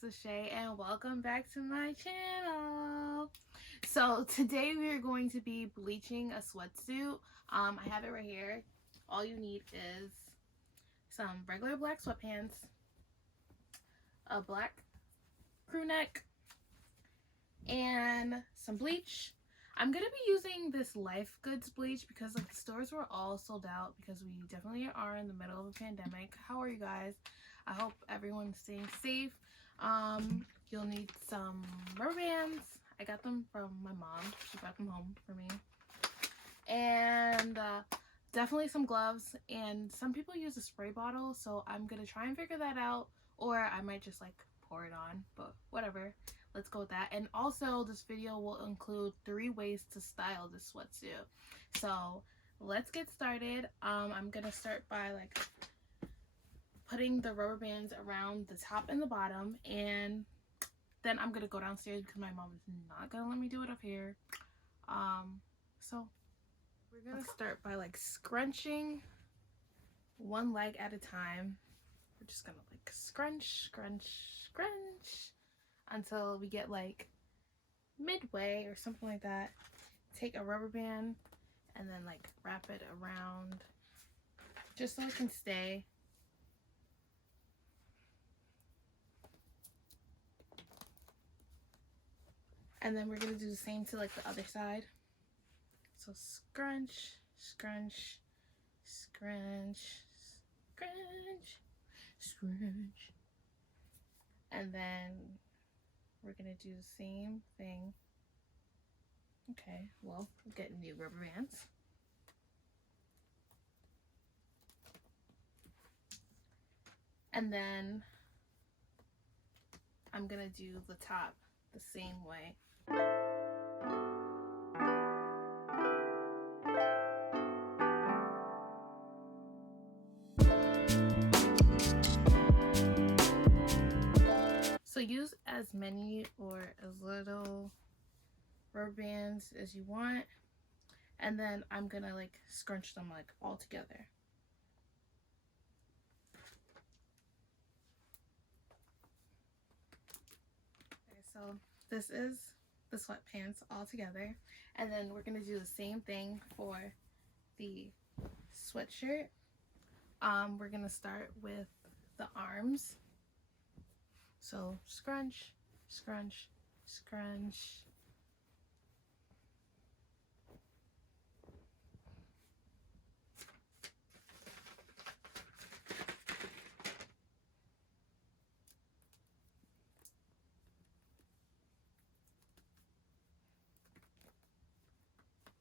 This is Shay and welcome back to my channel. So today we are going to be bleaching a sweatsuit. I have it right here. All you need is some regular black sweatpants, a black crew neck, and some bleach. I'm gonna be using this Life Goods bleach because like the stores were all sold out because we definitely are in the middle of a pandemic. How are you guys? I hope everyone's staying safe. You'll need some rubber bands. I got them from my mom. She brought them home for me. And definitely some gloves. And some people use a spray bottle, so I'm gonna try and figure that out, or I might just like pour it on, but whatever. Let's go with that. And also this video will include 3 ways to style this sweatsuit. So let's get started. I'm gonna start by like putting the rubber bands around the top and the bottom, and then I'm gonna go downstairs because my mom is not gonna let me do it up here. So we're gonna start by like scrunching one leg at a time. We're just gonna like scrunch until we get like midway or something like that. Take a rubber band and then like wrap it around just so it can stay. And then we're gonna do the same to like the other side. So scrunch, scrunch, scrunch, scrunch, scrunch. And then we're gonna do the same thing. Okay, well, we'll get new rubber bands. And then I'm gonna do the top the same way. So use as many or as little rubber bands as you want, and then I'm gonna like scrunch them like all together. Okay, so this is the sweatpants all together, and then we're gonna do the same thing for the sweatshirt. We're gonna start with the arms. So scrunch, scrunch, scrunch.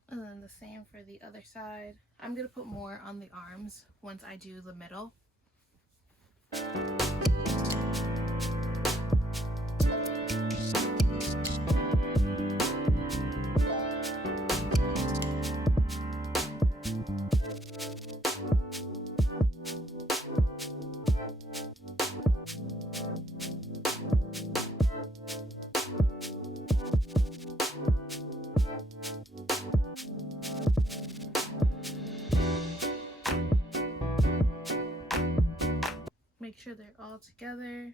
And then the same for the other side. I'm gonna put more on the arms once I do the middle. Make sure they're all together.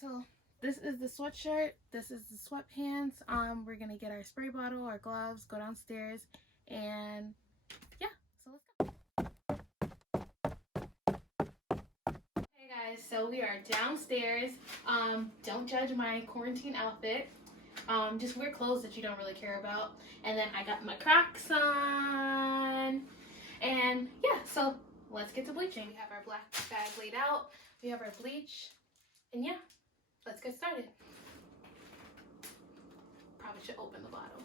So this is the sweatshirt, this is the sweatpants. We're gonna get our spray bottle, our gloves, go downstairs, and yeah, so let's go. Hey guys, so we are downstairs. Don't judge my quarantine outfit. Just wear clothes that you don't really care about. And then I got my Crocs on. And yeah, so let's get to bleaching. We have our black bag laid out. We have our bleach. And yeah, let's get started. Probably should open the bottle.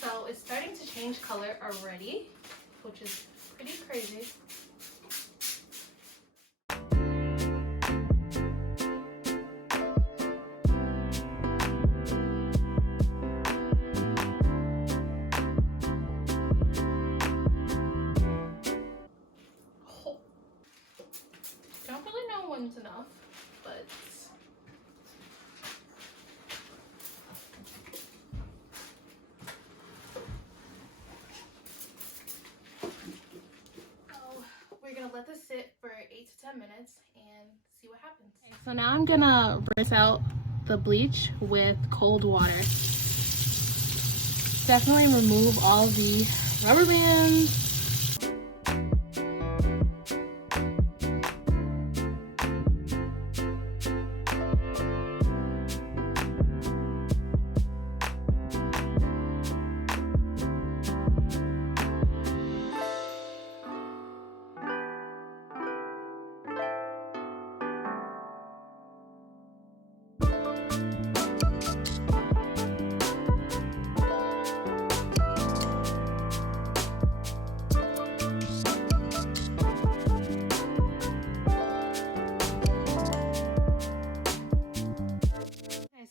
So it's starting to change color already, which is pretty crazy. volume's enough, but we're gonna let this sit for 8 to 10 minutes and see what happens. Okay, so now I'm gonna rinse out the bleach with cold water. Definitely remove all the rubber bands.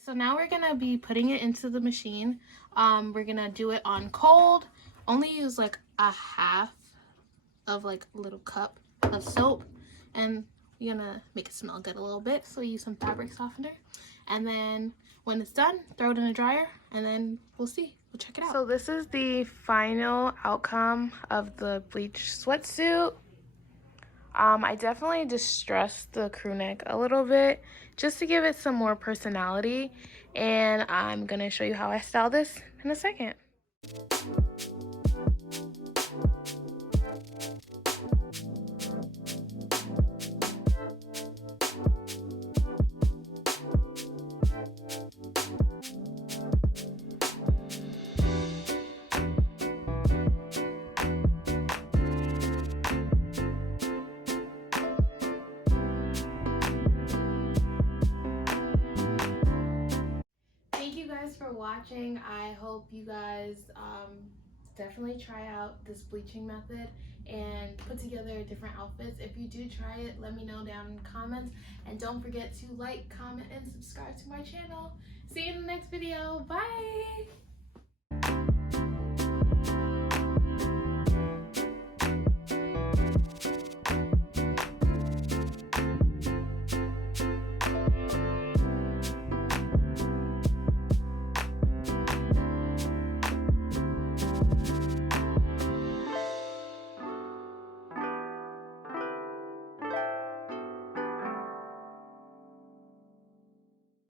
So now we're gonna be putting it into the machine. We're gonna do it on cold. Only use like a half of like a little cup of soap, and you're gonna make it smell good a little bit. So use some fabric softener, and then when it's done, throw it in a dryer, and then we'll see. We'll check it out. So this is the final outcome of the Bleach sweatsuit. I definitely distressed the crew neck a little bit just to give it some more personality, and I'm gonna show you how I style this in a second. Thank you guys for watching. I hope you guys definitely try out this bleaching method and put together different outfits. If you do try it, let me know down in the comments, and don't forget to like, comment, and subscribe to my channel. See you in the next video. Bye.